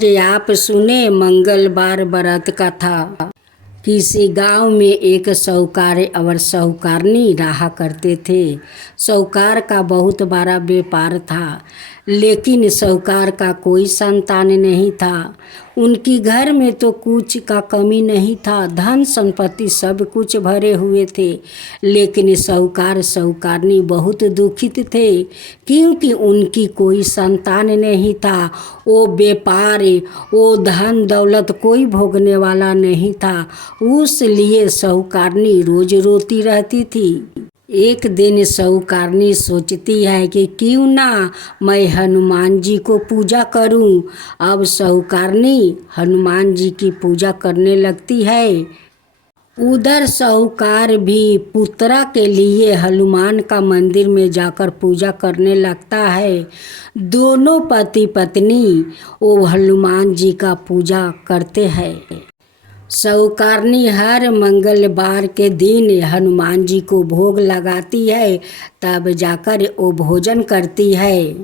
आज आप सुने मंगलवार व्रत का था। किसी गांव में एक साहूकार और साहूकारनी रहा करते थे। साहूकार का बहुत बड़ा व्यापार था, लेकिन साहूकार का कोई संतान नहीं था। उनकी घर में तो कुछ का कमी नहीं था, धन संपत्ति सब कुछ भरे हुए थे। लेकिन साहूकार साहूकारनी बहुत दुखित थे, क्योंकि उनकी कोई संतान नहीं था। वो व्यापार, वो धन दौलत कोई भोगने वाला नहीं था। उस लिए साहूकारनी रोज रोती रहती थी। एक दिन साहूकारनी सोचती है कि क्यों ना मैं हनुमान जी को पूजा करूं। अब साहूकारनी हनुमान जी की पूजा करने लगती है। उधर साहूकार भी पुत्रा के लिए हनुमान का मंदिर में जाकर पूजा करने लगता है। दोनों पति पत्नी वो हनुमान जी का पूजा करते हैं। साहूकारनी हर मंगलवार के दिन हनुमान जी को भोग लगाती है, तब जाकर वो भोजन करती है।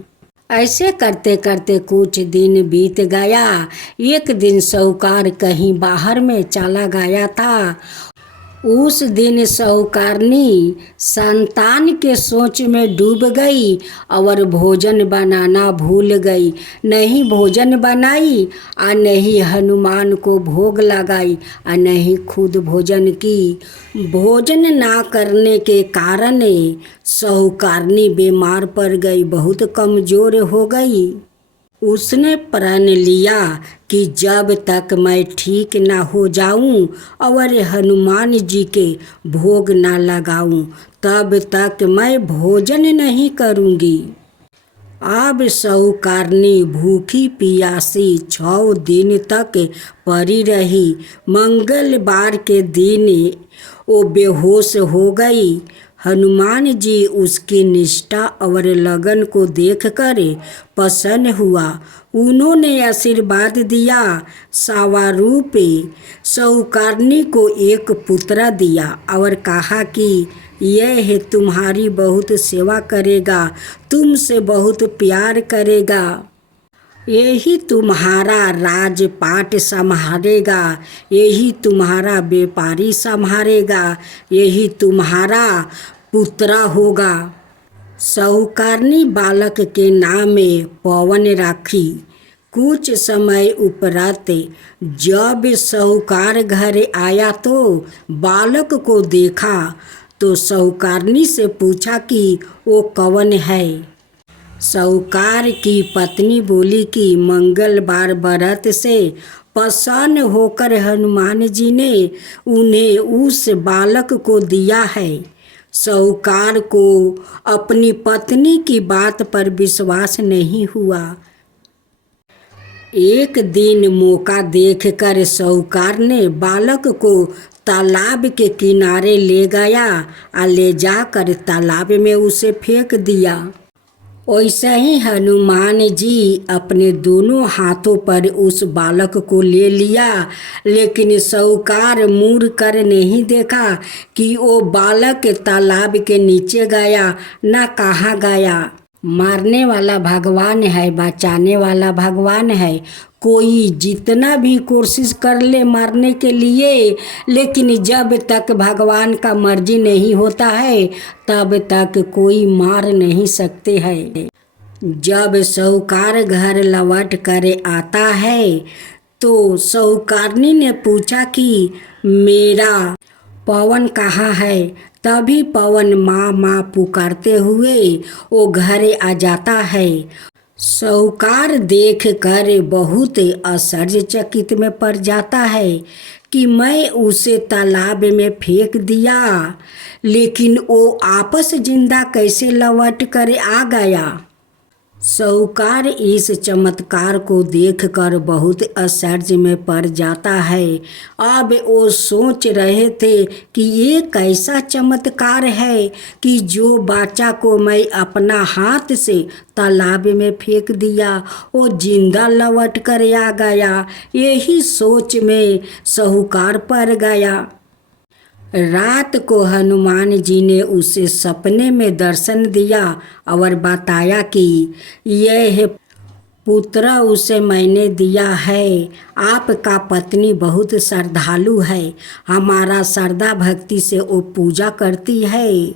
ऐसे करते करते कुछ दिन बीत गया। एक दिन साहूकार कहीं बाहर में चला गया था। उस दिन साहूकारनी संतान के सोच में डूब गई और भोजन बनाना भूल गई। नहीं भोजन बनाई और नहीं हनुमान को भोग लगाई और नहीं खुद भोजन की। भोजन ना करने के कारण साहूकारनी बीमार पड़ गई, बहुत कमज़ोर हो गई। उसने प्रण लिया कि जब तक मैं ठीक ना हो जाऊं और हनुमान जी के भोग ना लगाऊं, तब तक मैं भोजन नहीं करूंगी। अब साहूकारनी भूखी प्यासी 6 दिन तक पड़ी रही। मंगलवार के दिन वो बेहोश हो गई। हनुमान जी उसकी निष्ठा और लगन को देखकर प्रसन्न हुआ। उन्होंने आशीर्वाद दिया। सावारूप साहूकारनी को एक पुत्र दिया और कहा कि यह तुम्हारी बहुत सेवा करेगा, तुमसे बहुत प्यार करेगा, यही तुम्हारा राजपाट संभालेगा, यही तुम्हारा व्यापारी संभालेगा, यही तुम्हारा पुत्र होगा। साहूकारनी बालक के नाम में पवन रखी। कुछ समय उपरांत जब साहूकार घर आया तो बालक को देखा, तो साहूकारनी से पूछा कि वो कौन है। साहूकार की पत्नी बोली कि मंगलवार व्रत से प्रसन्न होकर हनुमान जी ने उन्हें उस बालक को दिया है। साहूकार को अपनी पत्नी की बात पर विश्वास नहीं हुआ। एक दिन मौका देखकर साहूकार ने बालक को तालाब के किनारे ले गया और ले जाकर तालाब में उसे फेंक दिया। वैसे ही हनुमान जी अपने दोनों हाथों पर उस बालक को ले लिया, लेकिन साहूकार मुड़ कर नहीं देखा कि वो बालक तालाब के नीचे गया न कहाँ गया। मारने वाला भगवान है, बचाने वाला भगवान है। कोई जितना भी कोशिश कर ले मारने के लिए, लेकिन जब तक भगवान का मर्जी नहीं होता है तब तक कोई मार नहीं सकते हैं। जब साहूकार घर लौट कर आता है तो साहूकारनी ने पूछा कि मेरा पवन कहाँ है। तभी पवन माँ माँ पुकारते हुए वो घर आ जाता है। साहूकार देख कर बहुत आश्चर्यचकित में पड़ जाता है कि मैं उसे तालाब में फेंक दिया, लेकिन वो आपस जिंदा कैसे लौट कर आ गया। साहूकार इस चमत्कार को देखकर बहुत आश्चर्य में पड़ जाता है। अब वो सोच रहे थे कि ये कैसा चमत्कार है कि जो बच्चा को मैं अपना हाथ से तालाब में फेंक दिया वो जिंदा लौट कर आ गया। यही सोच में साहूकार पड़ गया। रात को हनुमान जी ने उसे सपने में दर्शन दिया और बताया कि यह पुत्र उसे मैंने दिया है। आपका पत्नी बहुत श्रद्धालु है, हमारा श्रद्धा भक्ति से वो पूजा करती है।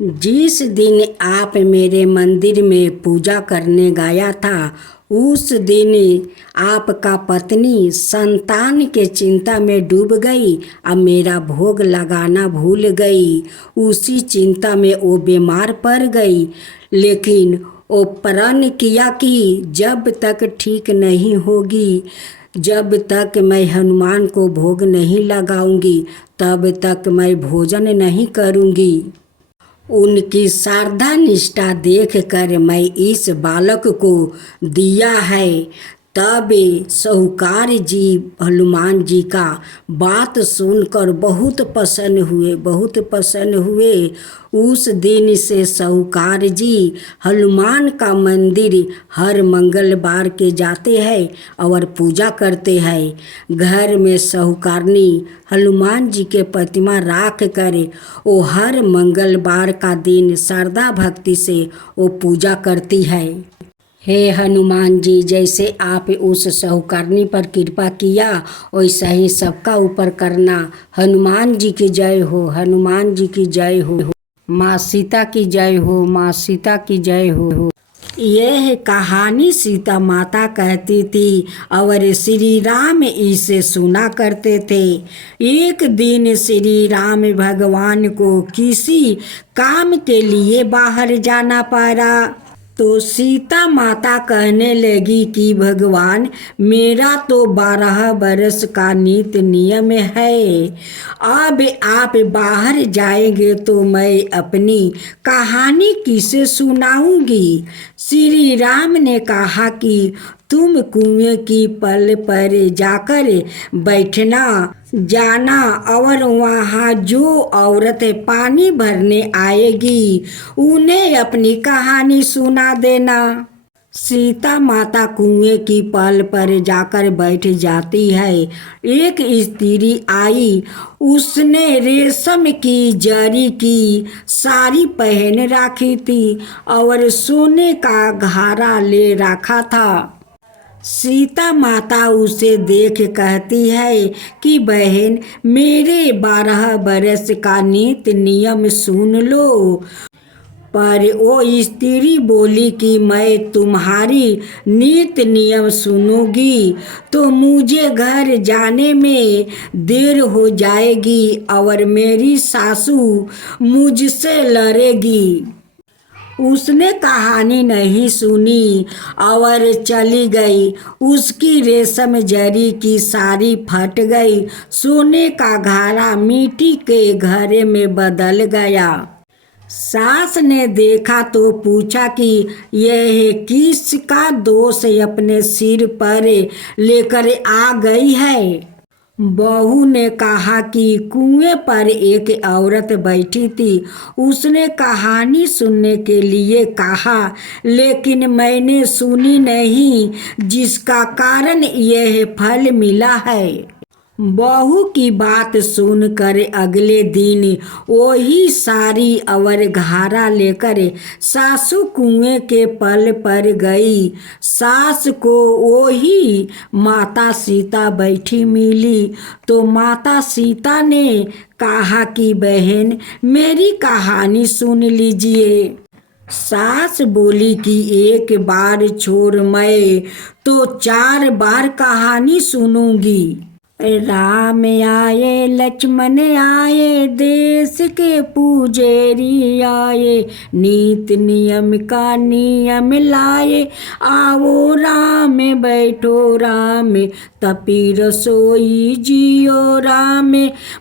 जिस दिन आप मेरे मंदिर में पूजा करने गया था, उस दिन आपका पत्नी संतान के चिंता में डूब गई। अब मेरा भोग लगाना भूल गई। उसी चिंता में वो बीमार पड़ गई, लेकिन वो प्रण किया कि जब तक ठीक नहीं होगी, जब तक मैं हनुमान को भोग नहीं लगाऊंगी, तब तक मैं भोजन नहीं करूंगी। उनकी श्रद्धा निष्ठा देखकर मैं इस बालक को दिया है। तब साहूकार जी हनुमान जी का बात सुनकर बहुत प्रसन्न हुए। उस दिन से साहूकार जी हनुमान का मंदिर हर मंगलवार के जाते हैं और पूजा करते हैं। घर में साहूकारनी हनुमान जी के प्रतिमा रख कर वो हर मंगलवार का दिन श्रद्धा भक्ति से वो पूजा करती है। हे हनुमान जी, जैसे आप उस साहूकारनी पर कृपा किया, वैसा ही सबका ऊपर करना। हनुमान जी की जय हो, हनुमान जी की जय हो, माँ सीता की जय हो, माँ सीता की जय हो। यह कहानी सीता माता कहती थी और श्री राम इसे सुना करते थे। एक दिन श्री राम भगवान को किसी काम के लिए बाहर जाना पड़ा, तो सीता माता कहने लगी कि भगवान, मेरा तो 12 बरस का नित नियम है। अब आप बाहर जाएंगे तो मैं अपनी कहानी किसे सुनाऊंगी। श्री राम ने कहा कि तुम कुएं की पल पर जाकर बैठना जाना और वहाँ जो औरत पानी भरने आएगी उन्हें अपनी कहानी सुना देना। सीता माता कुएं की पल पर जाकर बैठ जाती है। एक स्त्री आई, उसने रेशम की जरी की साड़ी पहन रखी थी और सोने का घारा ले रखा था। सीता माता उसे देख कहती है कि बहन, मेरे 12 बरस का नित नियम सुन लो। पर वो स्त्री बोली कि मैं तुम्हारी नित नियम सुनूंगी तो मुझे घर जाने में देर हो जाएगी और मेरी सासू मुझसे लड़ेगी। उसने कहानी नहीं सुनी और चली गई। उसकी रेशम जरी की साड़ी फट गई, सोने का घारा मिट्टी के घड़े में बदल गया। सास ने देखा तो पूछा कि यह किसका दोष अपने सिर पर लेकर आ गई है। बहू ने कहा कि कुएं पर एक औरत बैठी थी, उसने कहानी सुनने के लिए कहा, लेकिन मैंने सुनी नहीं, जिसका कारण यह फल मिला है। बहू की बात सुनकर अगले दिन वही साड़ी और घारा लेकर सासू कुएं के पल पर गई। सास को वही माता सीता बैठी मिली तो माता सीता ने कहा कि बहन, मेरी कहानी सुन लीजिए। सास बोली कि एक बार छोड़, मैं तो 4 बार कहानी सुनूंगी। राम आए, लक्ष्मण आए, देश के पुजेरी आए, नीत नियम का नियम लाए, आओ राम बैठो राम, तपी रसोई जियो राम,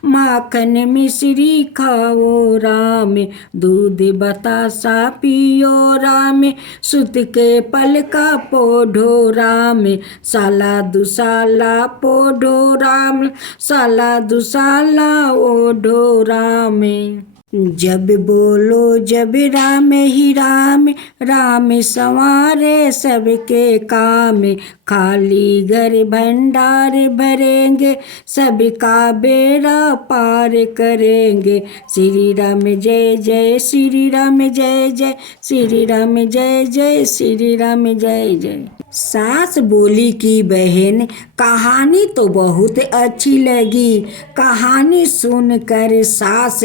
माखन मिश्री खाओ राम, दूध बतासा पियो राम, सुत के पल का पोढ़ो राम, साला दुसाला पोढ़ो राम, साला दुसाला ओढ़ो राम। जब बोलो जब राम ही राम, राम संवारे सबके काम, खाली घर भंडार भरेंगे, सबका बेड़ा पार करेंगे। श्री राम जय जय, श्री राम जय जय, श्री राम जय जय, श्री राम जय जय। सास बोली कि बहन कहानी तो बहुत अच्छी लगी। कहानी सुनकर सास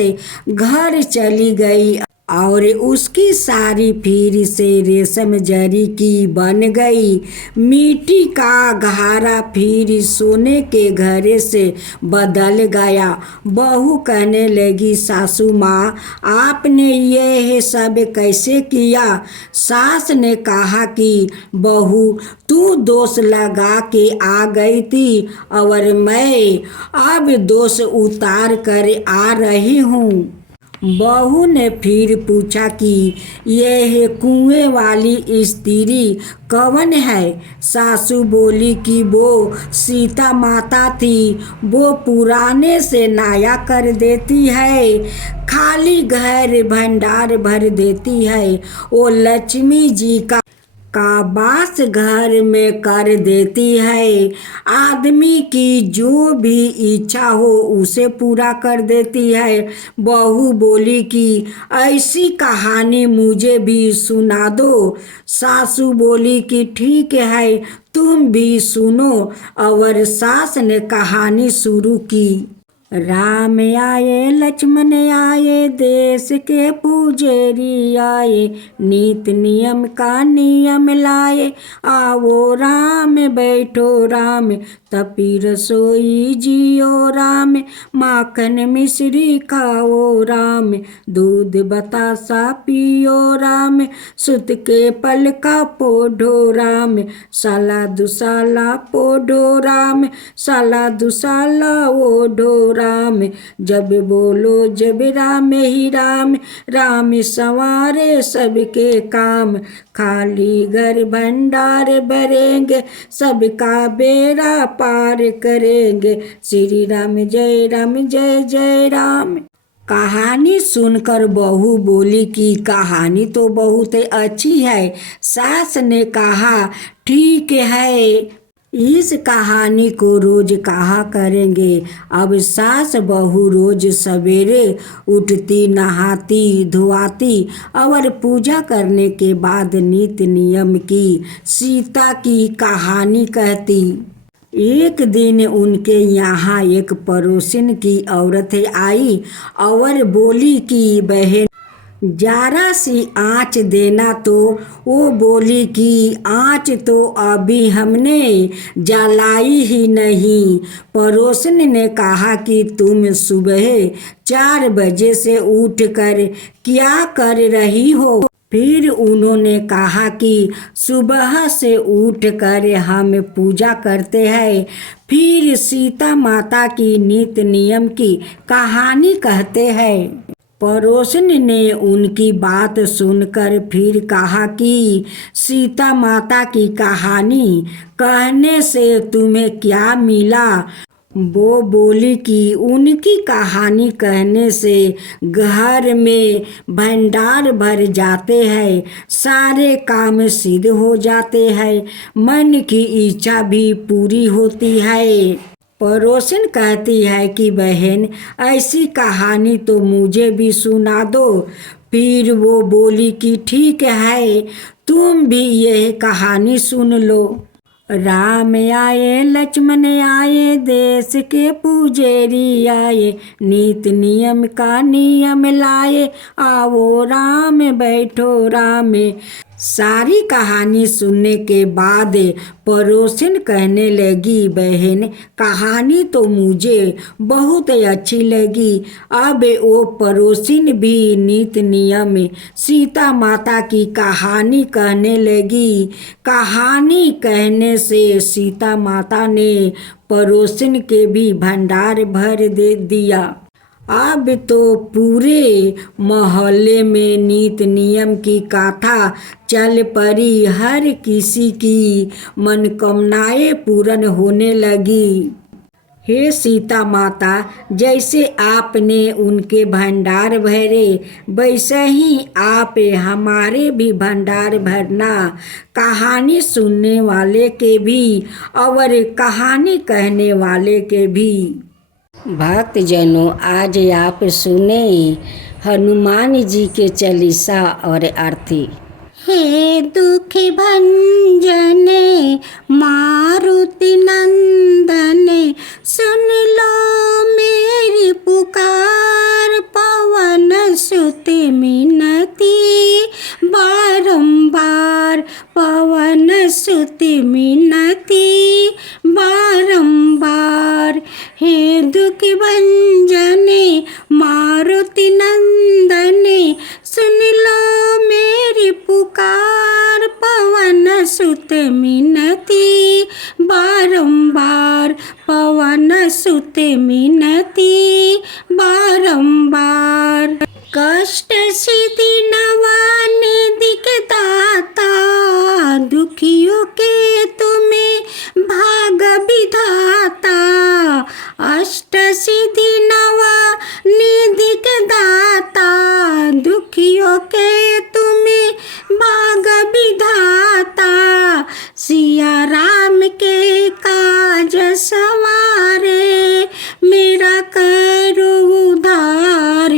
घर चली गई और उसकी साड़ी फिर से रेशम जरी की बन गई। मिट्टी का घड़ा फिर सोने के घड़े से बदल गया। बहू कहने लगी, सासू माँ आपने यह सब कैसे किया? सास ने कहा कि बहू तू दोष लगा के आ गई थी और मैं अब दोष उतार कर आ रही हूँ। बहू ने फिर पूछा कि यह कुएं वाली स्त्री कौन है? सासू बोली कि वो सीता माता थी। वो पुराने से नया कर देती है, खाली घर भंडार भर देती है। वो लक्ष्मी जी का वास घर में कर देती है। आदमी की जो भी इच्छा हो उसे पूरा कर देती है। बहू बोली कि ऐसी कहानी मुझे भी सुना दो। सासू बोली कि ठीक है, तुम भी सुनो। और सास ने कहानी शुरू की। राम आए लक्ष्मण आए, देश के पुजारी आए, नीत नियम का नियम लाए। आओ राम बैठो राम, तपी रसोई जियो राम, माखन मिश्री खाओ राम, दूध बतासा पियो राम, सुत के पल का पोढ़ो राम, साला दुसाला पोढ़ो राम, साला दुसाला ओढ़ो राम। जब बोलो जब राम ही राम, राम संवारे सबके काम। खाली घर भंडार भरेंगे, सबका बेड़ा पार करेंगे। श्री राम जय जय राम। कहानी सुनकर बहू बोली कि कहानी तो बहुत अच्छी है। सास ने कहा ठीक है, इस कहानी को रोज कहा करेंगे। अब सास बहू रोज सवेरे उठती, नहाती धोआती और पूजा करने के बाद नित्य नियम की सीता की कहानी कहती। एक दिन उनके यहाँ एक पड़ोसिन की औरत आई और बोली कि बहन जरा सी आँच देना। तो वो बोली कि आँच तो अभी हमने जलाई ही नहीं। पड़ोसन ने कहा कि तुम सुबह 4 बजे से उठकर क्या कर रही हो? फिर उन्होंने कहा कि सुबह से उठकर हम पूजा करते हैं, फिर सीता माता की नित्य नियम की कहानी कहते हैं। पड़ोसन ने उनकी बात सुनकर फिर कहा कि सीता माता की कहानी कहने से तुम्हें क्या मिला? वो बोली कि उनकी कहानी कहने से घर में भंडार भर जाते हैं, सारे काम सिद्ध हो जाते हैं, मन की इच्छा भी पूरी होती है। पड़ोसन कहती है कि बहन ऐसी कहानी तो मुझे भी सुना दो। फिर वो बोली कि ठीक है, तुम भी यह कहानी सुन लो। राम आए लक्ष्मण आए, देश के पुजारी आए, नीत नियम का नियम लाए। आओ राम बैठो राम। सारी कहानी सुनने के बाद पड़ोसिन कहने लगी, बहन कहानी तो मुझे बहुत अच्छी लगी। अब वो पड़ोसिन भी नित्य नियम सीता माता की कहानी कहने लगी। कहानी कहने से सीता माता ने पड़ोसिन के भी भंडार भर दे दिया। अब तो पूरे मोहल्ले में नित्य नियम की गाथा चल पड़ी। हर किसी की मनोकामनाएं पूर्ण होने लगी। हे सीता माता, जैसे आपने उनके भंडार भरे, वैसे ही आप हमारे भी भंडार भरना, कहानी सुनने वाले के भी और कहानी कहने वाले के भी। भक्तजनों, आज आप सुने हनुमान जी के चालीसा और अर्थी। हे दुख भंजने मारुति नंदने, सुन लो मेरी पुकार, पवन सुत मिनती बारंबार, पवन सुत मिनती बारंबार। हे दुख भंजने मारुति नंदने, सुन लो मेरी पुकार, पवन सुत मिनती बारंबार, पवन सुत मिनती बारंबार। कष्ट सिद्धि नवानिधि के दाता, दुखियों के तुम्हें भाग विधाता, अष्ट सिद्धि नवानिधि के दाता, दुखियों के तुम्हें भाग विधाता, सिया राम के काज सवारे, मेरा करो उद्धार,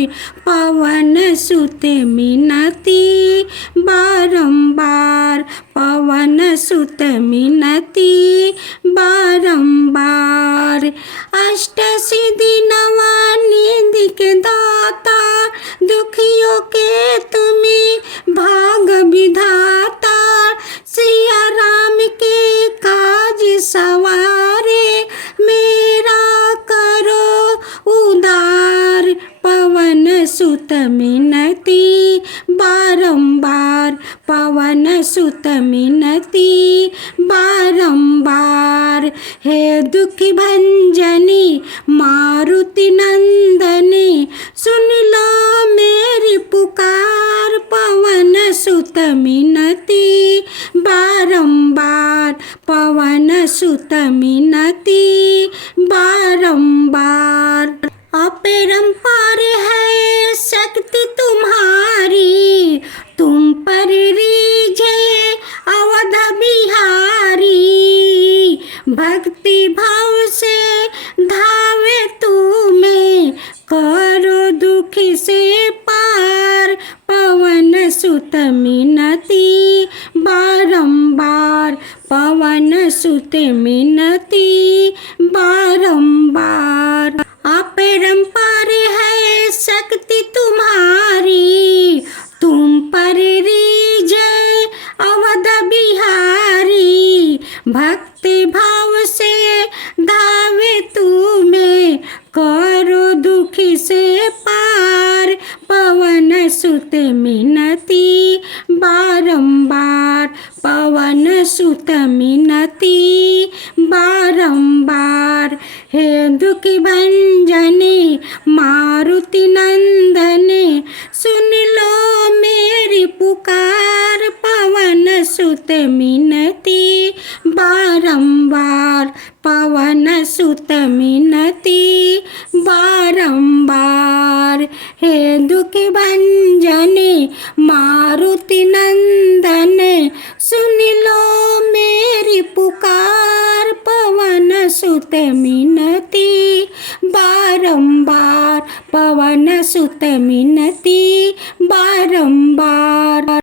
पवन सुत मिनती बारंबार, पवन सुत मिनती बारंबार। अष्ट सिद्धि नवानिधि के दाता, दुखियों के तुम्हें भाग विधाता, सिया राम के काज सवारे, मेरा करो उद्धार, पवन सुत मिनती बारंबार, पवन सुत मिनती बारंबार। हे दुख भंजनी मारुति नंदनी, सुन लो मेरी पुकार, पवन सुत मिनती बारंबार, पवन सुत मिनती बारंबार। अपरंपार है शक्ति तुम्हारी, तुम पर रीझे अवध बिहारी, भक्ति भाव से धावे तुम्हें, करो दुख से पार, पवन सुत मिनती बारंबार, पवन सुत मिनती बारंबार। अपरंपार है शक्ति तुम्हारी, तुम पर रीझे अवध बिहारी, भक्ति भाव से धावे तुम्हें, करो दुख से पार, पवन सुत मिनती बारंबार, पवन सुत मिनती बारंबार। हे दुख भंजने मारुति नंदने, सुन लो मेरी पुकार, पवन सुत मिनती बारंबार, पवन सुत मिनती बारंबार। हे दुख भंजने मारुति नंदने, सुन लो मेरी पुकार, पवन सुत मिनती बारंबार, पवन सुत मिनती बारंबार।